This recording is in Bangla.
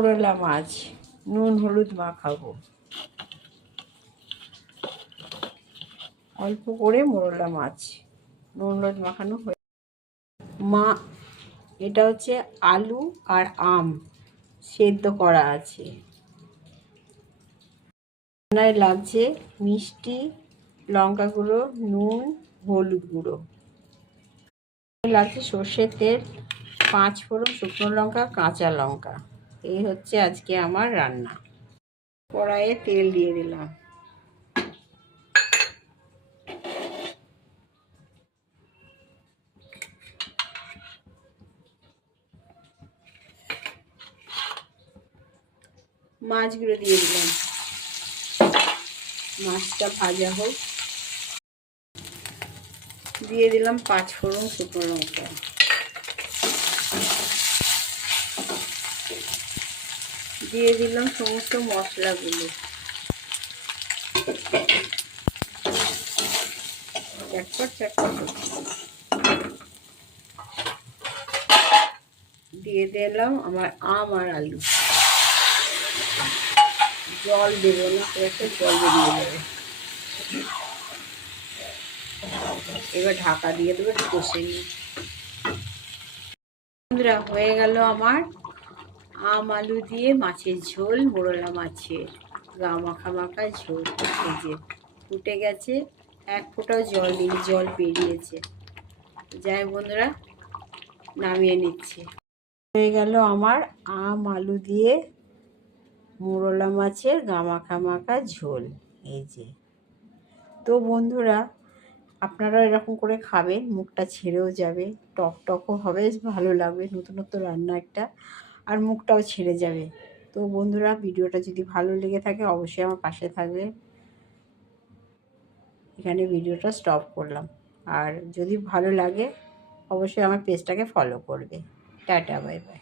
মোরলা মাছ নুন হলুদ মাখাবো, অল্প করে মোরলা মাছ নুন হলুদ মাখানো হয়ে এটা হচ্ছে আলু আর আম সেদ্ধ করা আছে। রান্নায় লাগছে মিষ্টি, লঙ্কা গুঁড়ো, নুন, হলুদ গুঁড়ো, লাগছে সর্ষের তেল, 5 ফোড়ন, শুকনো লঙ্কা, কাঁচা লঙ্কা। এই হচ্ছে আজকে আমার রান্না। কড়াইয়ে তেল দিয়ে দিলাম, মাছগুলো দিয়ে দিলাম, মাছটা ভাজা হোক। দিয়ে দিলাম 5 ফোড়ন, শুকনো লঙ্কা, দিয়ে দিলাম সমস্ত মশলাগুলো, দিয়ে দিলাম আমার আম আর আলু। জল দেবো না, একটা জল বেরিয়ে যাবে। এবার ঢাকা দিয়ে দেবো, কষে নিই। বন্ধুরা, হয়ে গেল আমার আম আলু দিয়ে মাছের ঝোল, মোরলা মাছের গা মাখা মাখা ঝোল। এই যে ফুটে গেছে, এক ফোঁটাও জল নেই, জল বেরিয়েছে। যাই বন্ধুরা, নামিয়ে নিচ্ছি। হয়ে গেল আমার আম আলু দিয়ে মোরলা মাছের গা মাখা মাখা ঝোল। এই যে, তো বন্ধুরা আপনারা এরকম করে খাবেন, মুখটা ছেড়েও যাবে, টক টকও হবে, ভালো লাগবে, নতুনত্ব রান্না একটা, আর মুখটাও ছেড়ে যাবে। তো বন্ধুরা, ভিডিওটা যদি ভালো লেগে থাকে অবশ্যই আমার পাশে থাকবে। এখানে ভিডিওটা স্টপ করলাম, আর যদি ভালো লাগে অবশ্যই আমার পেজটাকে ফলো করবে। Tata, bye bye.